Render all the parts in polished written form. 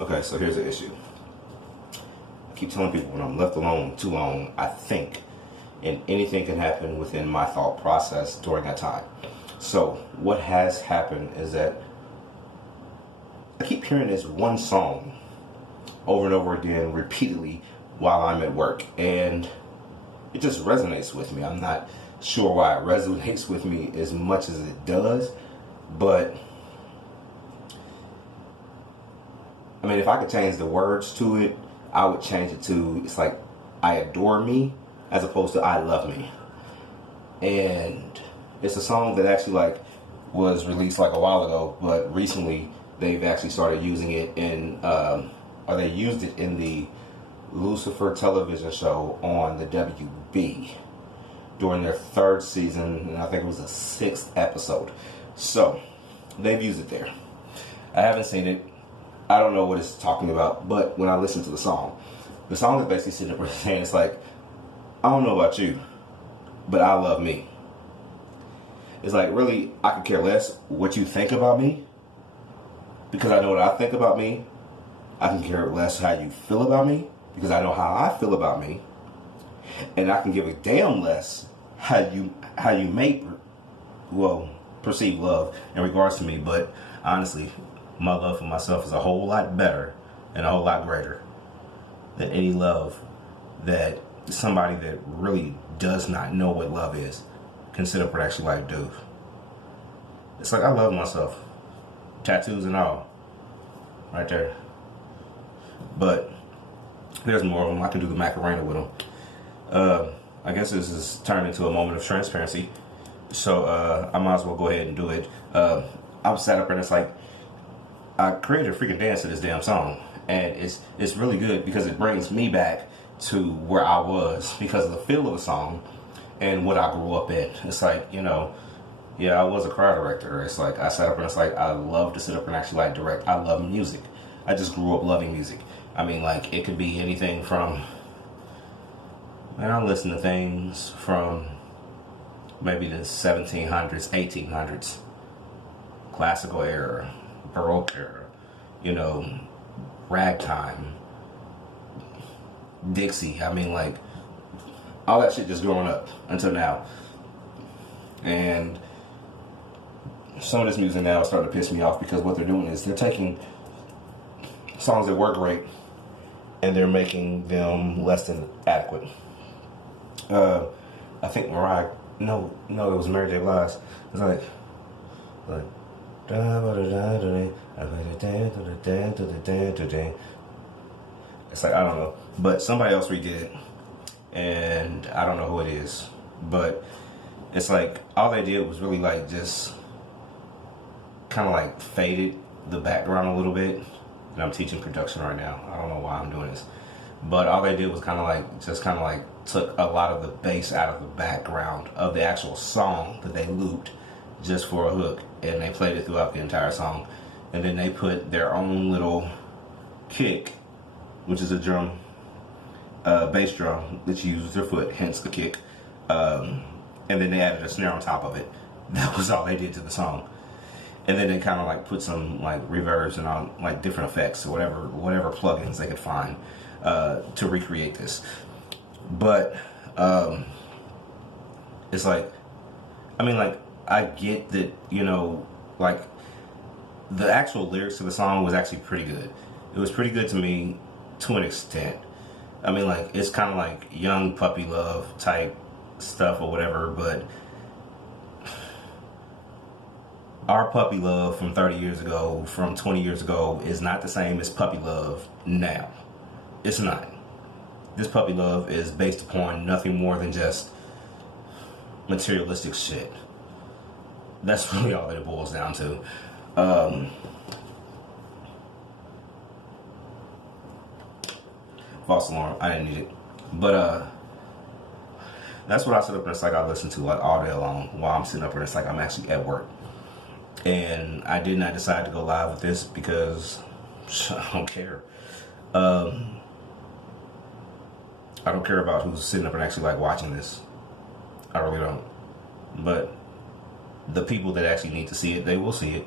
Okay, so here's the issue. I keep telling people when I'm left alone too long, I think, and anything can happen within my thought process during that time. So what has happened is that I keep hearing this one song over and over again repeatedly while I'm at work, and it just resonates with me. I'm not sure why it resonates with me as much as it does, but I mean, if I could change the words to it, I would change it to, it's like, I adore me, as opposed to I love me. And it's a song that actually was released a while ago, but recently they've actually started using it in, or they used it in the Lucifer television show on the WB during their 3rd season, and I think it was the 6th episode. So they've used it there. I haven't seen it. I don't know what it's talking about, but when I listen to the song is basically sitting up saying, it's like, I don't know about you, but I love me. It's like, really, I could care less what you think about me, because I know what I think about me. I can care less how you feel about me, because I know how I feel about me. And I can give a damn less how you may perceive love in regards to me. But honestly, my love for myself is a whole lot better and a whole lot greater than any love that somebody that really does not know what love is can sit up and actually do. It's like, I love myself, tattoos and all, right there. But there's more of them. I can do the Macarena with them. I guess this is turned into a moment of transparency, so I might as well go ahead and do it. I sat up and it's like, I created a freaking dance to this damn song, and it's really good because it brings me back to where I was because of the feel of the song and what I grew up in. It's like, I was a choir director. It's like, I sat up and it's like, I love to sit up and actually direct. I love music. I just grew up loving music. I mean, it could be anything from, I listen to things from maybe the 1700s, 1800s, classical era, Baroque era, ragtime, Dixie. I mean, all that shit just growing up until now. And some of this music now is starting to piss me off because what they're doing is they're taking songs that work great and they're making them less than adequate. I think Mariah, no, it was Mary J. Blige. It's like it's like, I don't know, but somebody else redid it, and I don't know who it is, but it's like all they did was really just kind of faded the background a little bit. And I'm teaching production right now. I don't know why I'm doing this, but all they did was kind of took a lot of the bass out of the background of the actual song that they looped just for a hook, and they played it throughout the entire song, and then they put their own little kick, which is a drum, bass drum that you use with your foot, hence the kick, and then they added a snare on top of it. That was all they did to the song. And then they kind of put some reverbs and all different effects or whatever plugins they could find to recreate this. But it's I get that, the actual lyrics to the song was actually pretty good. It was pretty good to me to an extent. I mean, it's kind of young puppy love type stuff or whatever, but our puppy love from 30 years ago, from 20 years ago, is not the same as puppy love now. It's not. This puppy love is based upon nothing more than just materialistic shit. That's really all that it boils down to. False alarm. I didn't need it. But that's what I sit up and it's I listen to all day long while I'm sitting up and it's I'm actually at work. And I did not decide to go live with this because I don't care. I don't care about who's sitting up and actually watching this. I really don't. But the people that actually need to see it, they will see it.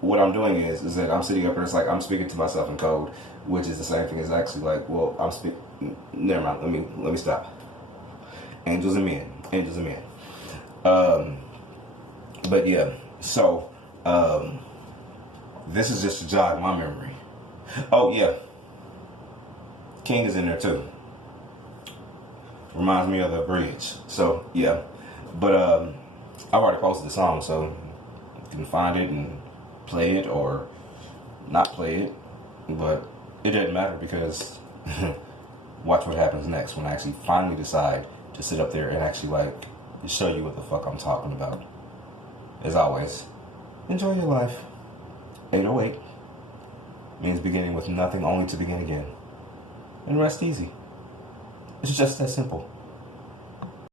what I'm doing is that I'm sitting up here. It's like I'm speaking to myself in code, which is the same thing as actually like, well, I'm speaking. Never mind. Let me stop. Angels and men. Angels and men. But yeah. So this is just to jog my memory. Oh yeah. King is in there too. Reminds me of the bridge. So yeah. But I've already posted the song, so you can find it and play it or not play it. But it doesn't matter because watch what happens next when I actually finally decide to sit up there and actually like show you what the fuck I'm talking about. As always, enjoy your life. 808 means beginning with nothing only to begin again. And rest easy. It's just that simple.